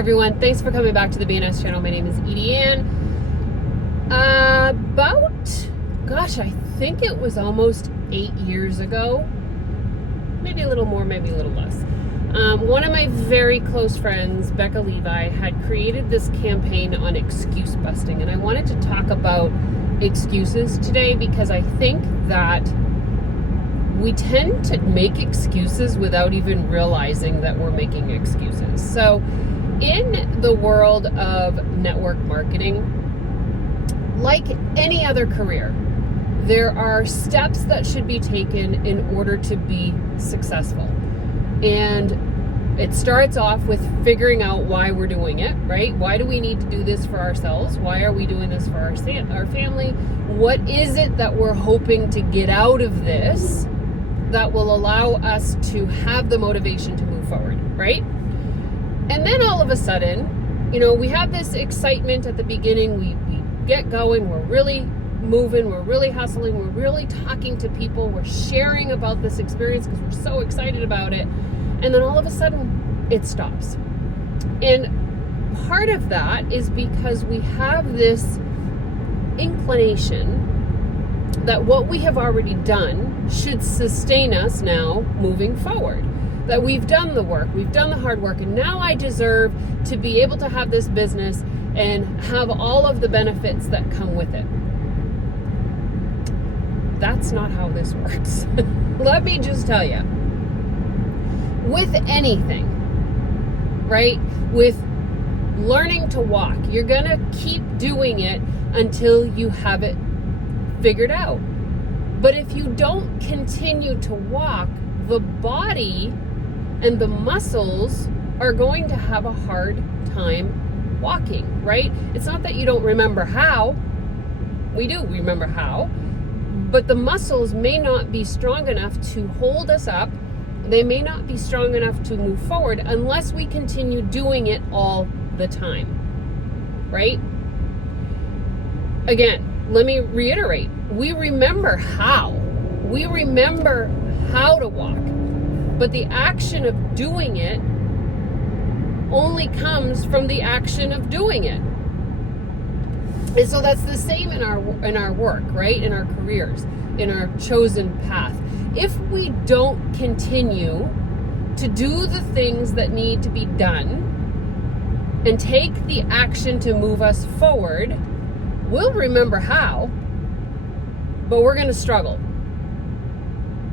everyone, thanks for coming back to the BNS channel. My name is EdieAnne. I think it was almost 8 years ago, maybe a little more, maybe a little less. One of my very close friends, Becca Levi, had created this campaign on excuse busting, and I wanted to talk about excuses today because I think that we tend to make excuses without even realizing that we're making excuses. So in the world of network marketing, like any other career, there are steps that should be taken in order to be successful. And it starts off with figuring out why we're doing it, right? Why do we need to do this for ourselves? Why are we doing this for our family? What is it that we're hoping to get out of this that will allow us to have the motivation to move forward, right? And then all of a sudden, we have this excitement at the beginning. We get going, we're really moving, we're really hustling, we're really talking to people, we're sharing about this experience because we're so excited about it. And then all of a sudden, it stops. And part of that is because we have this inclination that what we have already done should sustain us now moving forward. That we've done the work, we've done the hard work, and now I deserve to be able to have this business and have all of the benefits that come with it. That's not how this works. Let me just tell you. With anything, right? With learning to walk, you're gonna keep doing it until you have it figured out. But if you don't continue to walk, the body and the muscles are going to have a hard time walking, right? It's not that you don't remember how. We do remember how. But the muscles may not be strong enough to hold us up. They may not be strong enough to move forward unless we continue doing it all the time, right? Again, let me reiterate. We remember how. We remember how to walk. But the action of doing it only comes from the action of doing it. And so that's the same in our work, right? In our careers, in our chosen path. If we don't continue to do the things that need to be done and take the action to move us forward, we'll remember how, but we're going to struggle.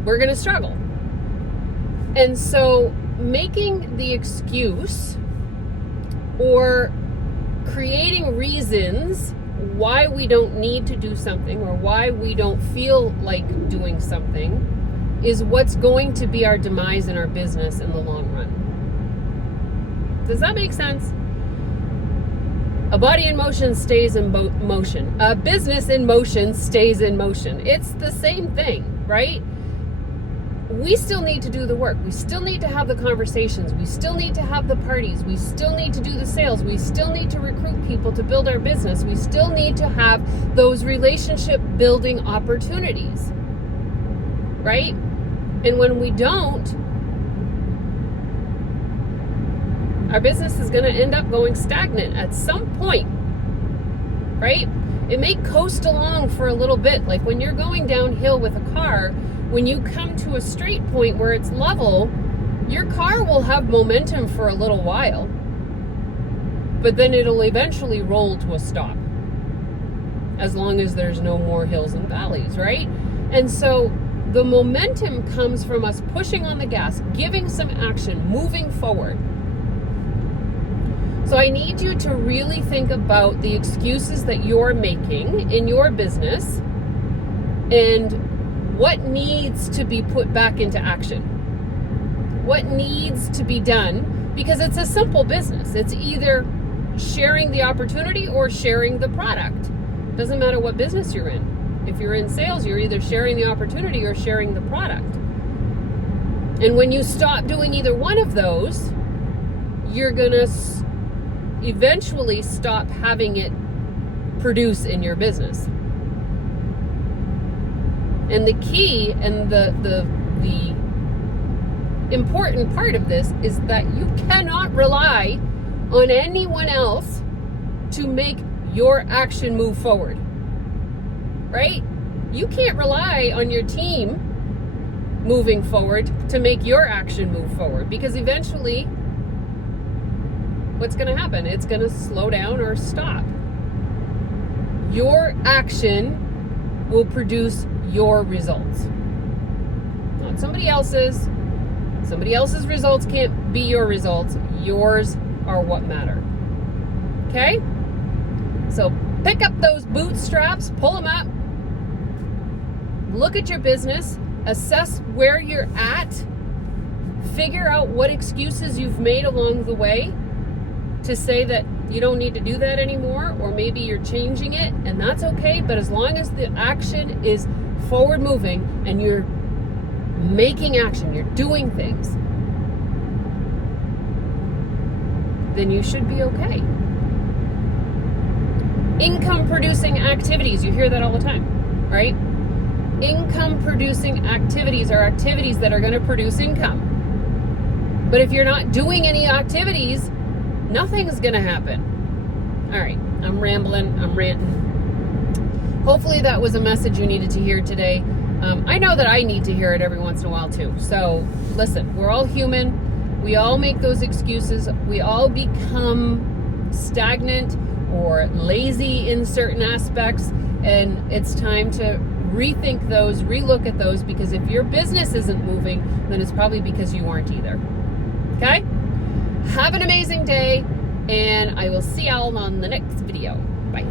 We're going to struggle. And so making the excuse or creating reasons why we don't need to do something or why we don't feel like doing something is what's going to be our demise in our business in the long run. Does that make sense? A body in motion stays in motion. A business in motion stays in motion. It's the same thing, right? We still need to do the work. We still need to have the conversations. We still need to have the parties. We still need to do the sales. We still need to recruit people to build our business. We still need to have those relationship building opportunities, right? And when we don't, our business is going to end up going stagnant at some point, right? It may coast along for a little bit. Like when you're going downhill with a car, when you come to a straight point where it's level, your car will have momentum for a little while, but then it'll eventually roll to a stop as long as there's no more hills and valleys, right? And so the momentum comes from us pushing on the gas, giving some action, moving forward. So I need you to really think about the excuses that you're making in your business and what needs to be put back into action. What needs to be done, because it's a simple business. It's either sharing the opportunity or sharing the product. Doesn't matter what business you're in. If you're in sales, you're either sharing the opportunity or sharing the product. And when you stop doing either one of those, you're gonna eventually stop having it produce in your business. And the key and the important part of this is that you cannot rely on anyone else to make your action move forward, right? You can't rely on your team moving forward to make your action move forward, because eventually what's going to happen? It's going to slow down or stop. Your action will produce your results, not somebody else's. Somebody else's results can't be your results. Yours are what matter. Okay? So pick up those bootstraps, pull them up, look at your business, assess where you're at, figure out what excuses you've made along the way to say that you don't need to do that anymore, or maybe you're changing it, and that's okay. But as long as the action is forward moving and you're making action, you're doing things, then you should be okay. Income producing activities, you hear that all the time, right? Income producing activities are activities that are going to produce income. But if you're not doing any activities, nothing's going to happen. All right, I'm rambling, I'm ranting. Hopefully that was a message you needed to hear today. I know that I need to hear it every once in a while too. So listen, we're all human. We all make those excuses. We all become stagnant or lazy in certain aspects. And it's time to rethink those, relook at those, because if your business isn't moving, then it's probably because you aren't either. Okay? Have an amazing day, and I will see y'all on the next video. Bye.